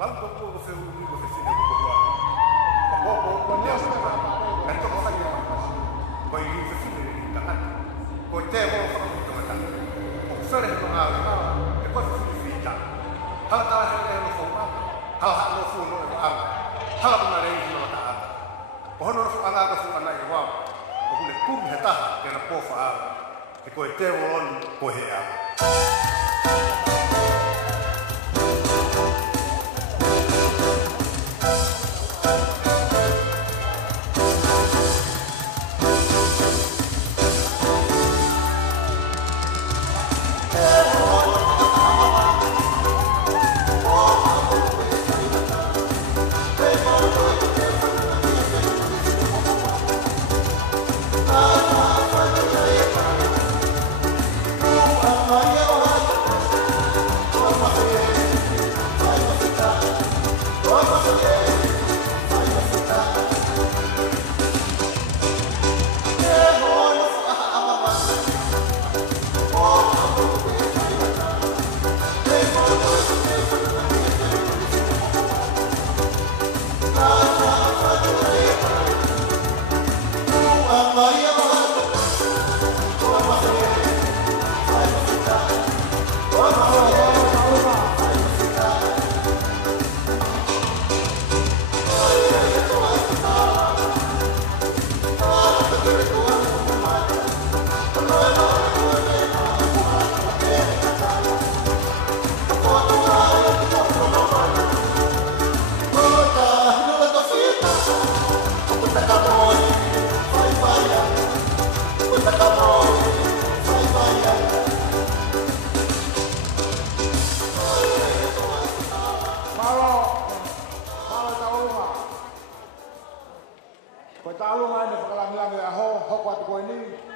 Lalu kau kau selalu beri kau sesi dia kau buat. Kau dia sudah. Dan kau kau lagi apa? Kau ini sesi dia jangan. Kau cewek kau kau macam. Kau sering mengalir. Kau sesi dia. Hal hal yang kau faham. Hal hal yang kau faham. Hal benar yang kau tahu. Kau harus anak kau anak yang wow. Kau boleh kum hetah kerana kau faham. Kau cewek kau hiam. Kau tahu mana pengalaman yang ho kuat kau ini.